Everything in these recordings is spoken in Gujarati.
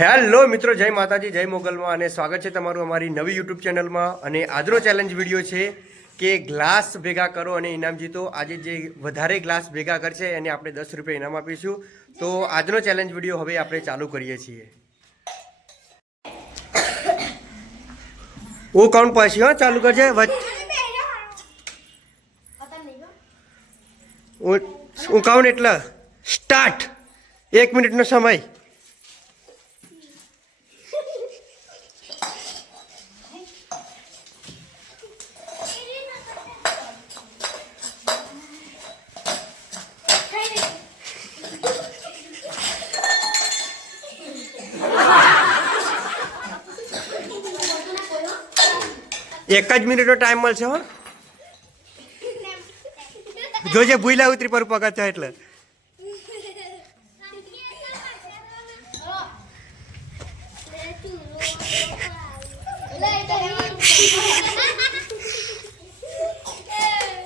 હેલો મિત્રો, જય માતાજી, જય મોગલમાં અને સ્વાગત છે તમારું અમારી નવી યુટ્યુબ ચેનલમાં. અને આજનો ચેલેન્જ વિડીયો છે કે ગ્લાસ ભેગા કરો અને ઇનામ જીતો. આજે જે વધારે ગ્લાસ ભેગા કરશે એને આપણે 10 રૂપિયા ઇનામ આપીશું. તો આજનો ચેલેન્જ વિડીયો હવે આપણે ચાલુ કરીએ છીએ. હું કાઉન્ટ પછી ચાલુ કરજે. હું કાઉન્ટ એટલે સ્ટાર્ટ. 1 મિનિટનો સમય. એક જ મિનિટનો ટાઈમ મળશે. હો જોજે, ભૂલા ઉતરી પર પગત છે એટલે.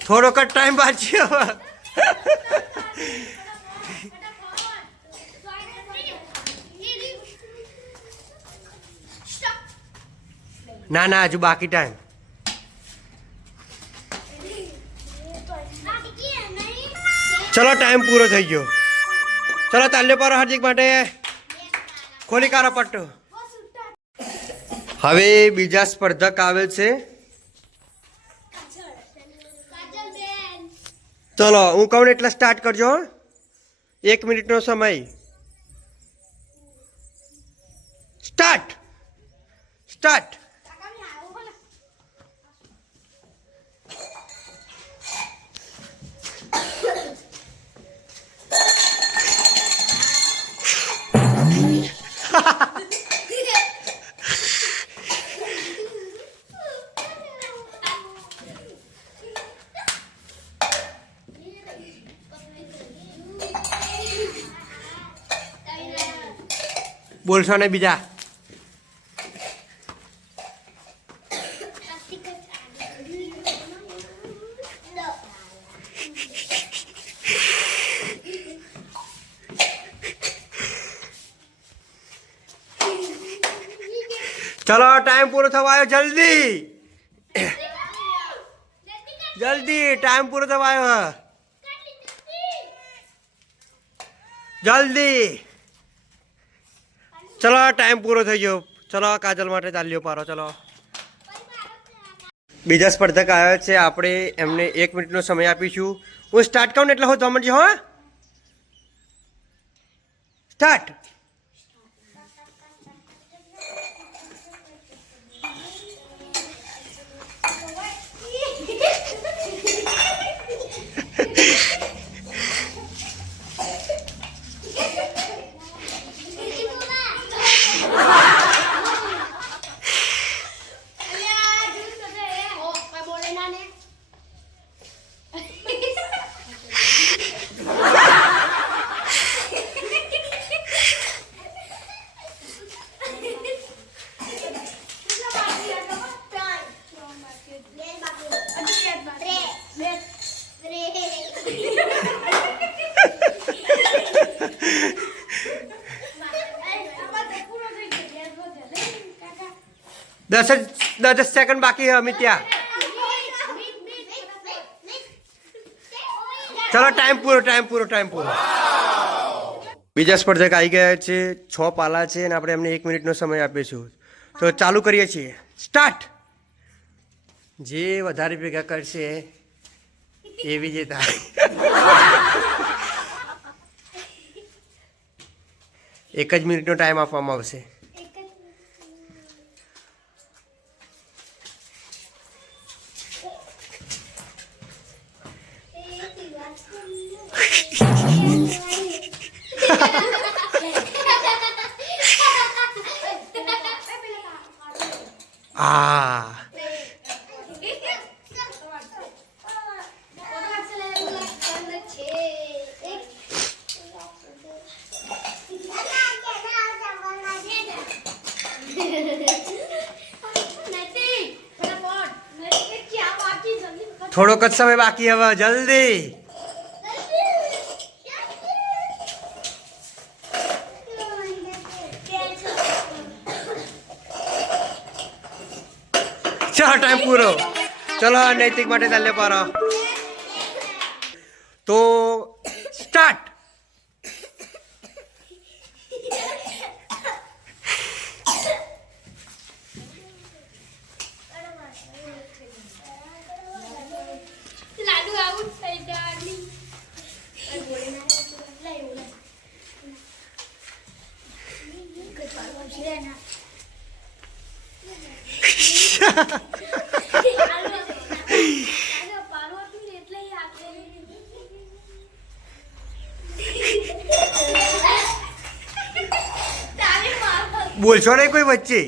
થોડોક જ ટાઈમ બાકી હવે. ના ના, હજુ બાકી ટાઈમ. ચલો, ટાઈમ પૂરો થઈ ગયો. ચલો, તાલ્યો પાડો હાર્દિક માટે. ખોલી કાઢો પટ્ટો. હવે બીજા સ્પર્ધક આવે છે. ચલો, હું કહું એટલે સ્ટાર્ટ કરજો. 1 મિનિટનો સમય. સ્ટાર્ટ. સ્ટાર્ટ. બોલશો ને બીજા. ચલો, ટાઈમ પૂરો થવા આવ્યો. જલ્દી જલ્દી, ટાઈમ પૂરો થવા આવ્યો. જલ્દી. ચલો, ટાઈમ પૂરો થઈ ગયો. ચલો, કાજલ માટે તાલીઓ પાડો. ચલો, બીજા સ્પર્ધક આવ્યા છે. આપણે એમને 1 મિનિટનો સમય આપીશું. હું સ્ટાર્ટ કહું ને એટલે હું સમજજો. હો, સ્ટાર્ટ. દસ સેકન્ડ બાકી છે અમિત્યા. ચલો, ટાઈમ પૂરો. ટાઈમ પૂરો. ટાઈમ પૂરો. બીજા સ્પર્ધક આવી ગયા છે. 6 પાલા છે અને આપણે એમને 1 મિનિટનો સમય આપીશું. તો ચાલુ કરીએ છીએ. સ્ટાર્ટ. જે વધારે ભેગા કરશે એ વિજેતા. એક જ મિનિટનો ટાઈમ આપવામાં આવશે. થોડોક જ સમય બાકી. હવે જલ્દી. ચલો ટાઈમ પૂરો. ચલો નૈતિક માટે તાલ્યો પાડો. તો સ્ટાર્ટ. લાડુ આઉટ થઈ ગયા. બોલશો નહીં કોઈ વચ્ચે.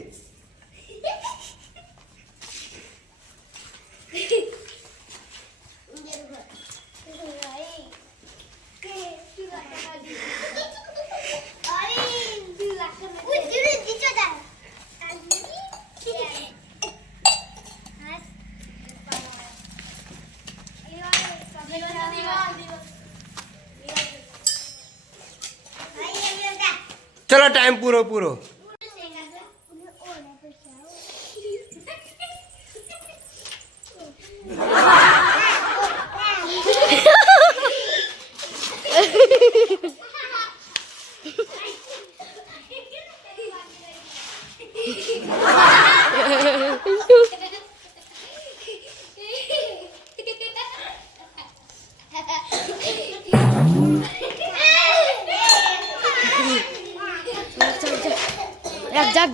ચલો ટાઈમ પૂરો પૂરો.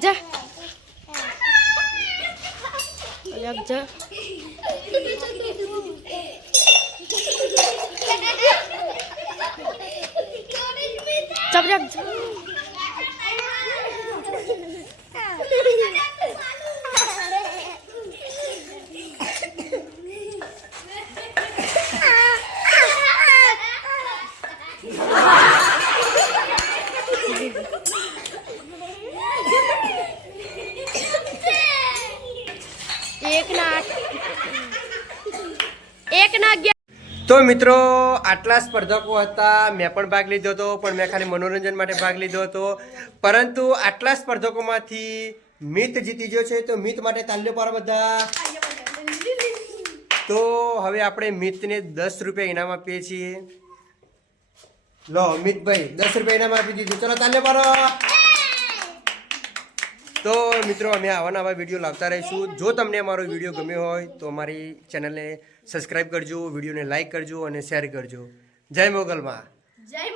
જા એક ના તો મિત્રો આટલા સ્પર્ધકો હતા. મેં પણ ભાગ લીધો હતો, પણ મેં ખાલી મનોરંજન માટે ભાગ લીધો હતો. પરંતુ આટલા સ્પર્ધકોમાંથી મિત જીતી ગયો છે, તો મિત માટે તાલ્યો પાડો બધા. તો હવે આપણે મિતને 10 રૂપિયા ઇનામ આપીએ છીએ. લો મિતભાઈ 10 રૂપિયા ઇનામ આપી દીધું. ચલો તાલ્યો પાડો. તો મિત્રો અમે આવા નવા વિડીયો લાવતા રહીશું. જો તમને અમારો વિડીયો ગમ્યો હોય તો અમારી ચેનલને સબસ્ક્રાઈબ કરજો, વિડીયોને લાઈક કરજો અને શેર કરજો. જય મોગલમાં. જય